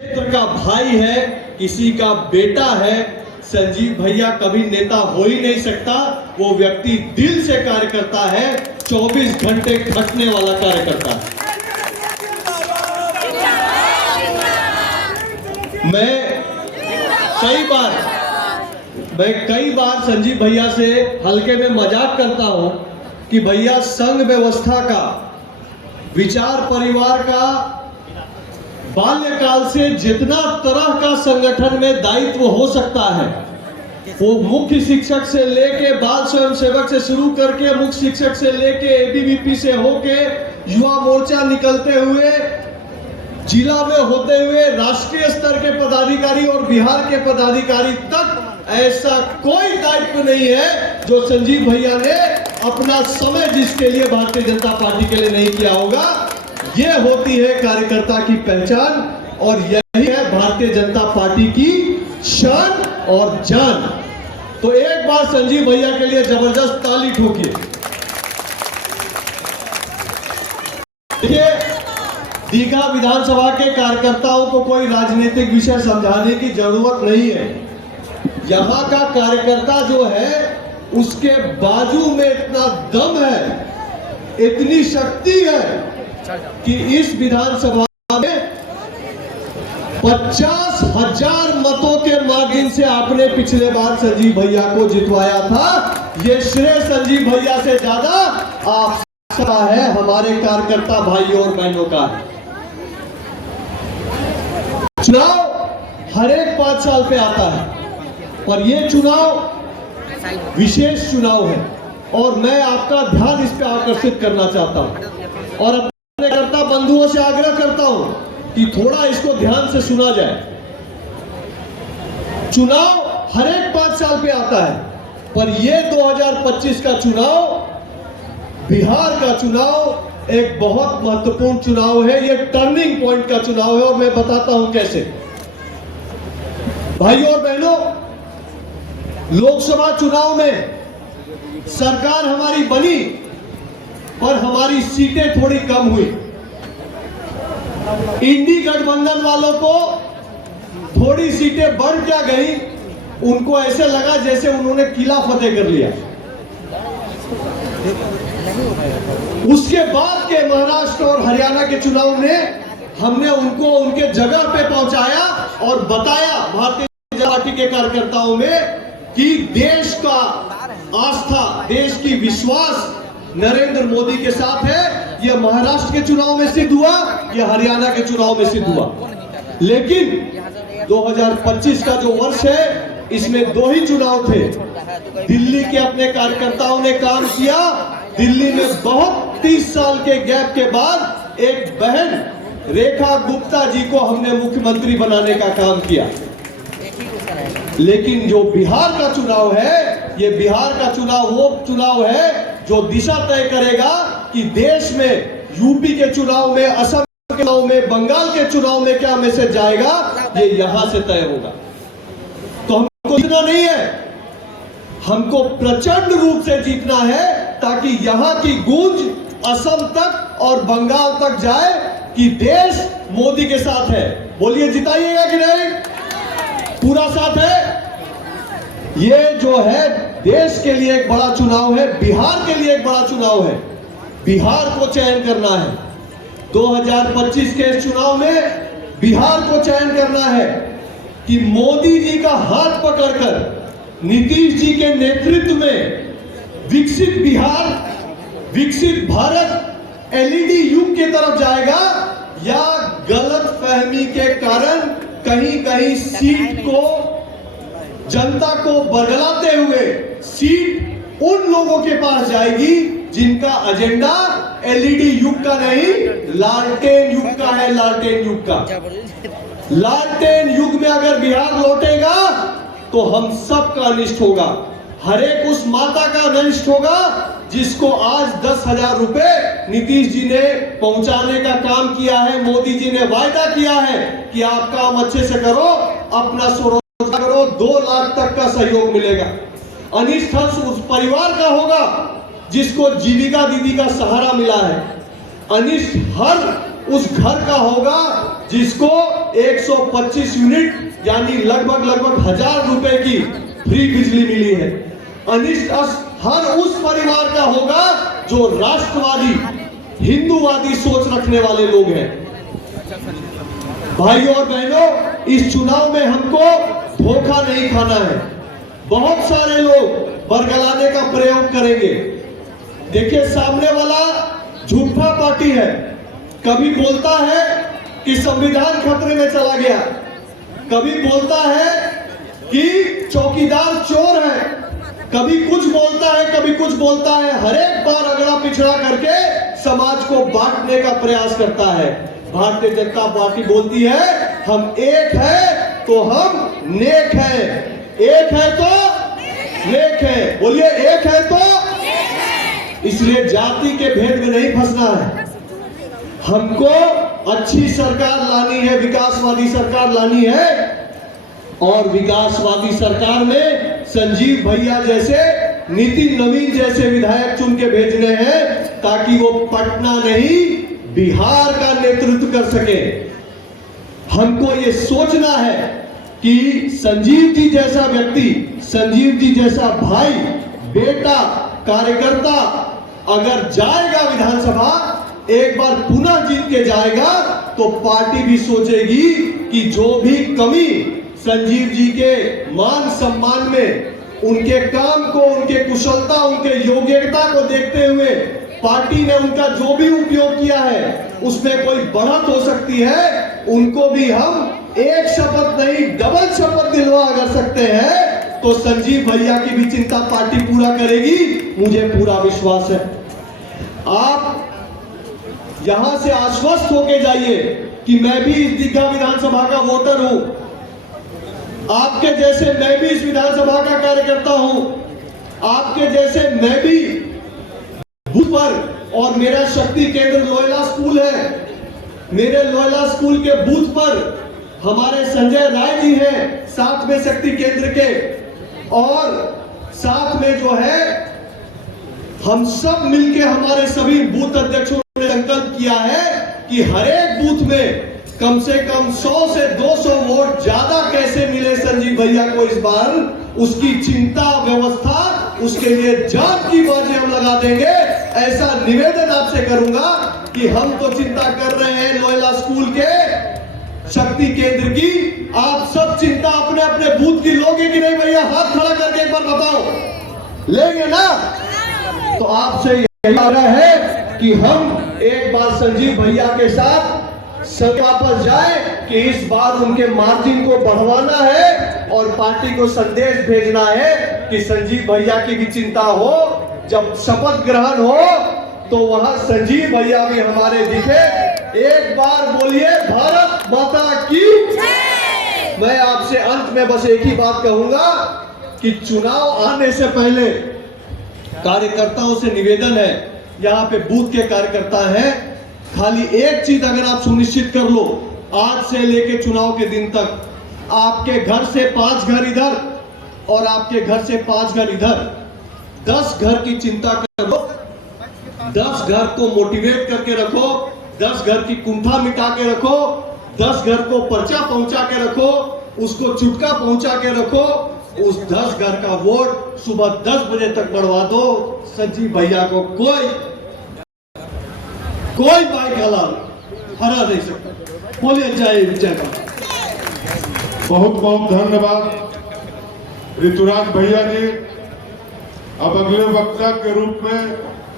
क्षेत्र का भाई है, किसी का बेटा है। संजीव भैया कभी नेता हो ही नहीं सकता। वो व्यक्ति दिल से कार्य करता है, 24 घंटे खटने वाला कार्यकर्ता है। मैं कई बार संजीव भैया से हल्के में मजाक करता हूं कि भैया संघ व्यवस्था का, विचार परिवार का बाल्यकाल से जितना तरह का संगठन में दायित्व हो सकता है, वो मुख्य शिक्षक से लेके बाल स्वयं सेवक से शुरू करके मुख्य शिक्षक से लेके एबीवीपी से होके युवा मोर्चा निकलते हुए जिला में होते हुए राष्ट्रीय स्तर के पदाधिकारी और बिहार के पदाधिकारी तक, ऐसा कोई दायित्व नहीं है जो संजीव भैया ने अपना समय जिसके लिए भारतीय जनता पार्टी के लिए नहीं किया होगा। ये होती है कार्यकर्ता की पहचान और यही है भारतीय जनता पार्टी की शान और जान। तो एक बार संजीव भैया के लिए जबरदस्त ताली ठोकिए। देखिए, दीघा विधानसभा के कार्यकर्ताओं को कोई राजनीतिक विषय समझाने की जरूरत नहीं है। यहां का कार्यकर्ता जो है उसके बाजू में इतना दम है, इतनी शक्ति है कि इस विधानसभा में 50,000 मतों के मार्जिन से आपने पिछले बार संजीव भैया को जितवाया था। ये श्रेय संजीव भैया से ज्यादा आप सबका है, हमारे कार्यकर्ता भाइयों और बहनों का है। चुनाव हर एक 5 साल पे आता है, पर ये चुनाव विशेष चुनाव है और मैं आपका ध्यान इस पे आकर्षित करना चाहता हूं और अपने कार्यकर्ता बंधुओं से आग्रह करता हूं कि थोड़ा इसको ध्यान से सुना जाए। चुनाव हर एक 5 साल पे आता है, पर ये 2025 का चुनाव, बिहार का चुनाव एक बहुत महत्वपूर्ण चुनाव है। ये टर्निंग पॉइंट का चुनाव है और मैं बताता हूं कैसे। भाइयों और बहनों, लोकसभा चुनाव में सरकार हमारी बनी पर हमारी सीटें थोड़ी कम हुई। इंडी गठबंधन वालों को थोड़ी सीटें बढ़ क्या गई, उनको ऐसे लगा जैसे उन्होंने किला फतेह कर लिया। उसके बाद के महाराष्ट्र और हरियाणा के चुनाव में हमने उनको उनके जगह पे पहुंचाया और बताया भारतीय जनता पार्टी के कार्यकर्ताओं में कि देश का आस्था, देश की विश्वास नरेंद्र मोदी के साथ है। यह महाराष्ट्र के चुनाव में सिद्ध हुआ, यह हरियाणा के चुनाव में सिद्ध हुआ। लेकिन 2025 का जो वर्ष है, इसमें 2 ही चुनाव थे। दिल्ली के अपने कार्यकर्ताओं ने काम किया। दिल्ली में बहुत 30 साल के गैप के बाद एक बहन रेखा गुप्ता जी को हमने मुख्यमंत्री बनाने का काम किया। लेकिन जो बिहार का चुनाव है, ये बिहार का चुनाव वो चुनाव है जो दिशा तय करेगा कि देश में यूपी के चुनाव में, असम के चुनाव में, बंगाल के चुनाव में क्या मैसेज जाएगा, ये यहां से तय होगा। तो हमको जीतना नहीं है, हमको प्रचंड रूप से जीतना है ताकि यहां की गूंज असम तक और बंगाल तक जाए कि देश मोदी के साथ है। बोलिए, जिताइएगा कि नहीं? पूरा साथ है। ये जो है देश के लिए एक बड़ा चुनाव है, बिहार के लिए एक बड़ा चुनाव है। बिहार को चयन करना है। 2025 के इस चुनाव में बिहार को चयन करना है कि मोदी जी का हाथ पकड़कर नीतीश जी के नेतृत्व में विकसित बिहार, विकसित भारत एलईडी युग की तरफ जाएगा या गलत फहमी के कारण कहीं कहीं सीट को, जनता को बरगलाते हुए सीट उन लोगों के पास जाएगी जिनका एजेंडा एलईडी युग का नहीं, लालटेन युग का है। लालटेन युग का, लालटेन युग में अगर बिहार लौटेगा तो हम सब का अनिष्ट होगा। हर एक उस माता का अनिष्ट होगा जिसको आज 10,000 रुपए नीतीश जी ने पहुंचाने का काम किया है। मोदी जी ने वायदा किया है कि आप काम अच्छे से करो, अपना स्वरोजगार करो, 2 लाख तक का सहयोग मिलेगा। अनिष्ट हंस उस परिवार का होगा जिसको जीविका दीदी का सहारा मिला है। अनिष्ट हर उस घर का होगा जिसको 125 यूनिट यानी लगभग 1000 रुपए की फ्री बिजली मिली है। अनिष्ट हर उस परिवार का होगा जो राष्ट्रवादी हिंदूवादी सोच रखने वाले लोग हैं। भाइयों और बहनों, इस चुनाव में हमको धोखा नहीं खाना है। बहुत सारे लोग बरगलाने का प्रयोग करेंगे। देखिए, सामने वाला झूठा पार्टी है। कभी बोलता है कि संविधान खतरे में चला गया, कभी बोलता है कि चौकीदार चोर है, कभी कुछ बोलता है, कभी कुछ बोलता है। हर एक बार अगड़ा पिछड़ा करके समाज को बांटने का प्रयास करता है। भारतीय जनता पार्टी बोलती है हम एक है तो हम नेक है, एक है तो नेक है। बोलिए, एक है तो। इसलिए जाति के भेद में नहीं फंसना है। हमको अच्छी सरकार लानी है, विकासवादी सरकार लानी है। और विकासवादी सरकार में संजीव भैया जैसे, नितिन नवीन जैसे विधायक चुन के भेजने हैं ताकि वो पटना नहीं बिहार का नेतृत्व कर सके। हमको ये सोचना है कि संजीव जी जैसा व्यक्ति, संजीव जी जैसा भाई, बेटा, कार्यकर्ता अगर जाएगा विधानसभा, एक बार पुनः जीत के जाएगा, तो पार्टी भी सोचेगी कि जो भी कमी संजीव जी के मान सम्मान में, उनके काम को, उनके कुशलता, उनके योग्यता को देखते हुए पार्टी ने उनका जो भी उपयोग किया है उसमें कोई बढ़त हो सकती है, उनको भी हम एक शपथ नहीं डबल शपथ दिलवा अगर सकते हैं तो संजीव भैया की भी चिंता पार्टी पूरा करेगी, मुझे पूरा विश्वास है। आप यहां से आश्वस्त होके जाइए कि मैं भी इस दीघा विधानसभा का वोटर हूं, आपके जैसे मैं भी इस विधानसभा का कार्यकर्ता हूं, आपके जैसे मैं भी बूथ पर, और मेरा शक्ति केंद्र लोयला स्कूल है, मेरे लोयला स्कूल के बूथ पर हमारे संजय राय जी हैं, साथ में शक्ति केंद्र के, और साथ में जो है हम सब मिलके हमारे सभी बूथ अध्यक्षों ने संकल्प किया है कि हर एक बूथ में कम से कम 100 से 200 वोट ज्यादा कैसे मिले संजीव भैया को इस बार, उसकी चिंता, व्यवस्था, उसके लिए जान की बातें हम लगा देंगे। ऐसा निवेदन आपसे करूंगा कि हम तो चिंता कर रहे हैं लोयला स्कूल के, शक्ति केंद्र की, आप सब चिंता अपने अपने बूथ की लोगे कि नहीं भैया? हाथ खड़ा करके एक बार बताओ, लेंगे ना? तो आपसे यही आग्रह है कि हम एक बार संजीव भैया के साथ वापस जाए कि इस बार उनके मार्जिन को बढ़वाना है और पार्टी को संदेश भेजना है कि संजीव भैया की भी चिंता हो, जब शपथ ग्रहण हो तो वहां संजीव भैया भी हमारे दिखे। एक बार बोलिए भारत माता की। मैं आपसे अंत में बस एक ही बात कहूंगा कि चुनाव आने से पहले कार्यकर्ताओं से निवेदन है, यहाँ पे बूथ के कार्यकर्ता हैं, खाली एक चीज अगर आप सुनिश्चित कर लो, आज से लेके चुनाव के दिन तक आपके घर से 5 घर इधर और आपके घर से 5 घर इधर, 10 घर की चिंता करो, 10 घर को मोटिवेट करके रखो, 10 घर की कुंठा मिटा के रखो, 10 घर को पर्चा पहुंचा के रखो, उसको चुटका पहुंचा के रखो। उस 10 घर का वोट सुबह 10 बजे तक बढ़वा दो। संजीव भैया को कोई बाइक हरा नहीं सकता। बोलिए जय जय। बहुत बहुत धन्यवाद ऋतुराज भैया जी। अब अगले वक्ता के रूप में